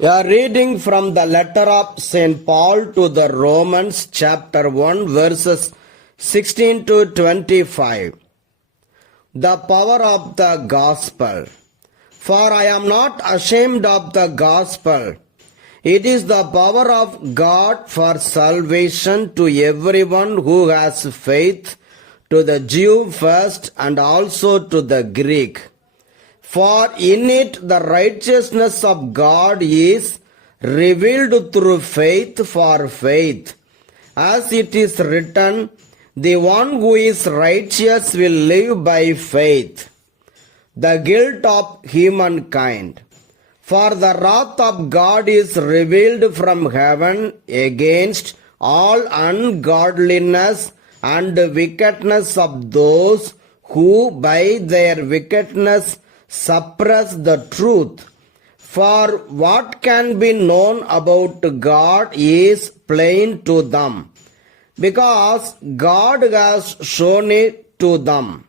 A reading from the letter of St. Paul to the Romans, chapter 1, verses 16 to 25. The power of the gospel. For I am not ashamed of the gospel. It is the power of God for salvation to everyone who has faith, to the Jew first and also to the Greek. For in it the righteousness of God is revealed through faith for faith. As it is written, the one who is righteous will live by faith. The guilt of humankind. For the wrath of God is revealed from heaven against all ungodliness and wickedness of those who by their wickedness suppress the truth. For what can be known about God is plain to them, because God has shown it to them.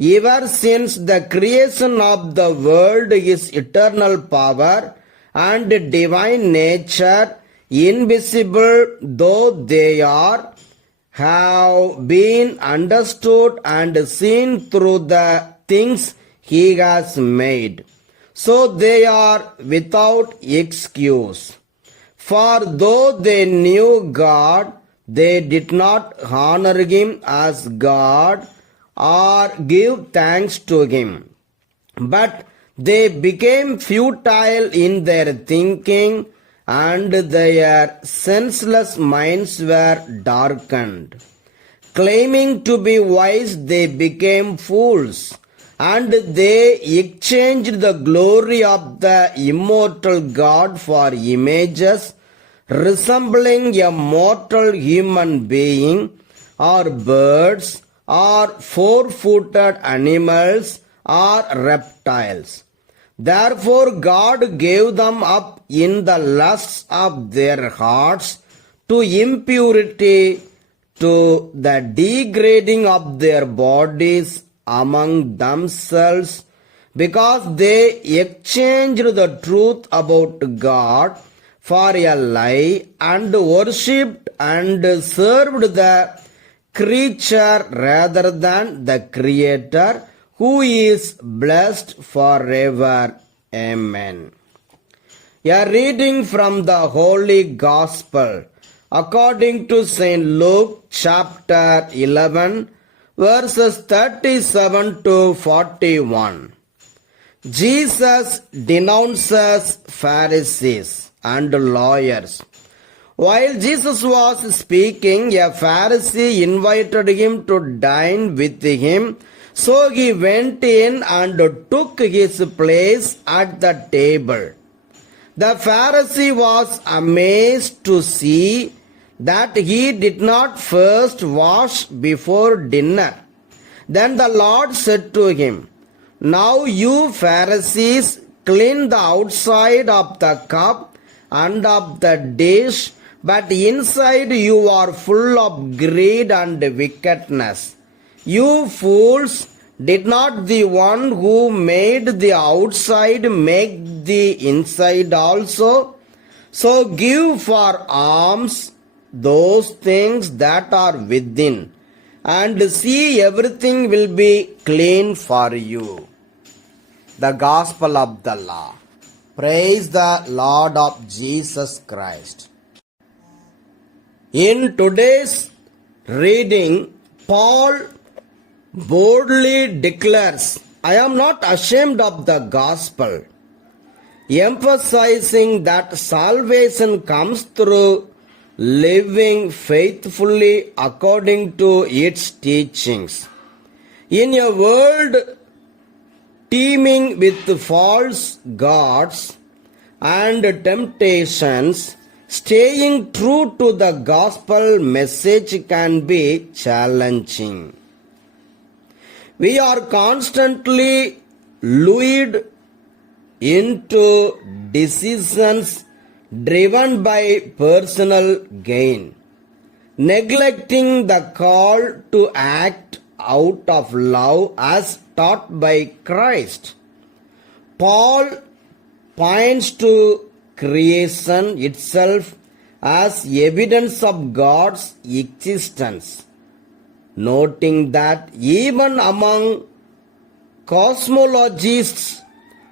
Ever since the creation of the world, His eternal power and divine nature, invisible though they are, have been understood and seen through the things He has made. So they are without excuse. For though they knew God, they did not honor Him as God or give thanks to Him. But they became futile in their thinking, and their senseless minds were darkened. Claiming to be wise, they became fools, and they exchanged the glory of the immortal God for images resembling a mortal human being, or birds, or four-footed animals, or reptiles. Therefore God gave them up in the lusts of their hearts to impurity, to the degrading of their bodies among themselves, because they exchanged the truth about God for a lie, and worshipped and served the creature rather than the Creator, who is blessed forever. Amen. A reading from the Holy Gospel according to St. Luke chapter 11, verses 37 to 41. Jesus denounces Pharisees and lawyers. While Jesus was speaking, a Pharisee invited him to dine with him. So he went in and took his place at the table. The Pharisee was amazed to see that he did not first wash before dinner. Then the Lord said to him, "Now you Pharisees clean the outside of the cup and of the dish, but inside you are full of greed and wickedness. You fools, did not the one who made the outside make the inside also? So give for alms those things that are within, and see everything will be clean for you." The Gospel of the Law. Praise the Lord of Jesus Christ. In today's reading, Paul boldly declares, "I am not ashamed of the gospel," emphasizing that salvation comes through living faithfully according to its teachings. In a world teeming with false gods and temptations, staying true to the gospel message can be challenging. We are constantly lured into decisions driven by personal gain, neglecting the call to act out of love as taught by Christ. Paul points to creation itself as evidence of God's existence, noting that even among cosmologists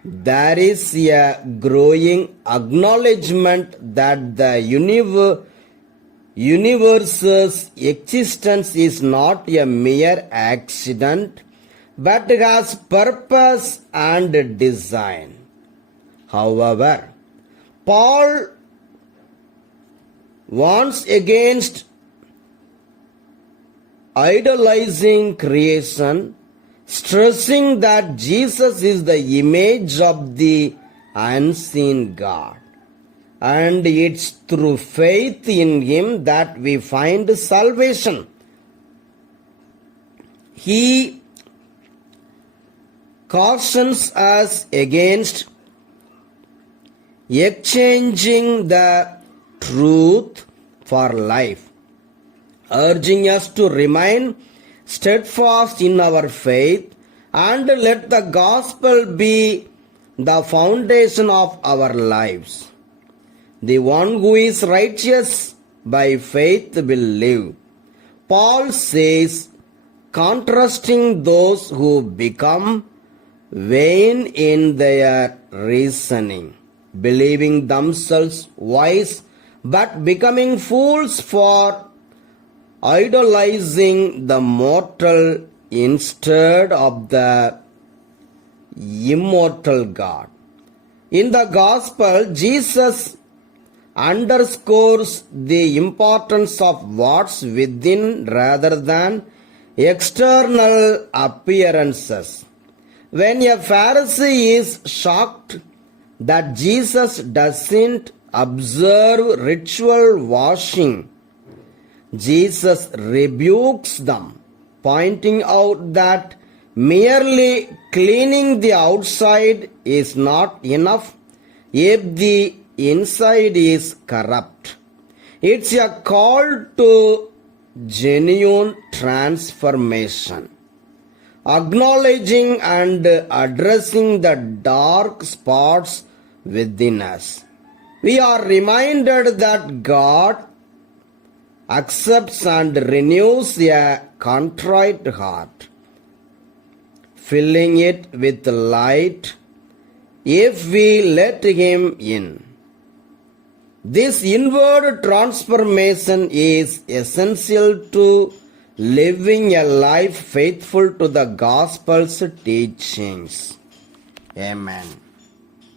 there is a growing acknowledgement that the universe's existence is not a mere accident but has purpose and design. However, Paul warns against idolizing creation, stressing that Jesus is the image of the unseen God, and it's through faith in Him that we find salvation. He cautions us against exchanging the truth for life, urging us to remain steadfast in our faith and let the gospel be the foundation of our lives. The one who is righteous by faith will live, Paul says, contrasting those who become vain in their reasoning, believing themselves wise but becoming fools for idolizing the mortal instead of the immortal God. In the gospel, Jesus underscores the importance of what's within rather than external appearances. When a Pharisee is shocked that Jesus doesn't observe ritual washing, Jesus rebukes them, pointing out that merely cleaning the outside is not enough if the inside is corrupt. It's a call to genuine transformation, acknowledging and addressing the dark spots within us. We are reminded that God accepts and renews a contrite heart, filling it with light if we let Him in. This inward transformation is essential to living a life faithful to the gospel's teachings. Amen.